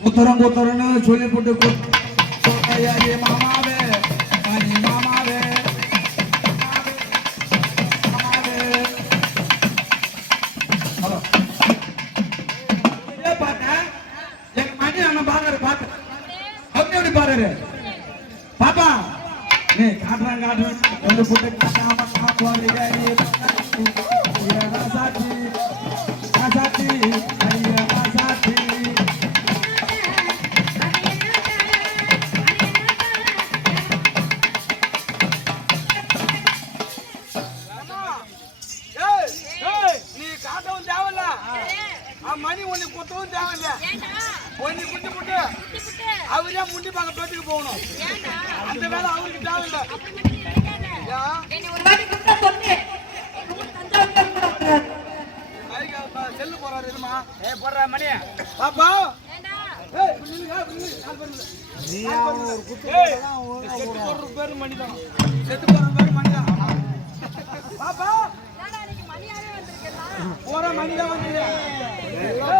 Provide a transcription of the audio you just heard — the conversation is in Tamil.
குத்துறோம் குத்துறோன்னு சொல்லி போட்டு மாமாவே மாமாவே மாமாவே. பாப்பா. நீ காட்டுறான் காட்டுறான் போட்டு காட்டாம காப்பாரு மணி ஒண்ணு குத்தவும் தேவையில்ல ஒண்ணு குட்டி புட்டு அவரே முண்டி பார்க்க பேட்டுக்கு போகணும். அந்த வேலை அவருக்கு தேவையில்ல. செல்லு. போறாரு இருமா. ஏ போடுறா மணி. பாப்பா. செத்து போடுற பேரு மணிதான். செத்து போடுற பேரு மணிதான். பாப்பா போற மணிதான் வந்து Yeah.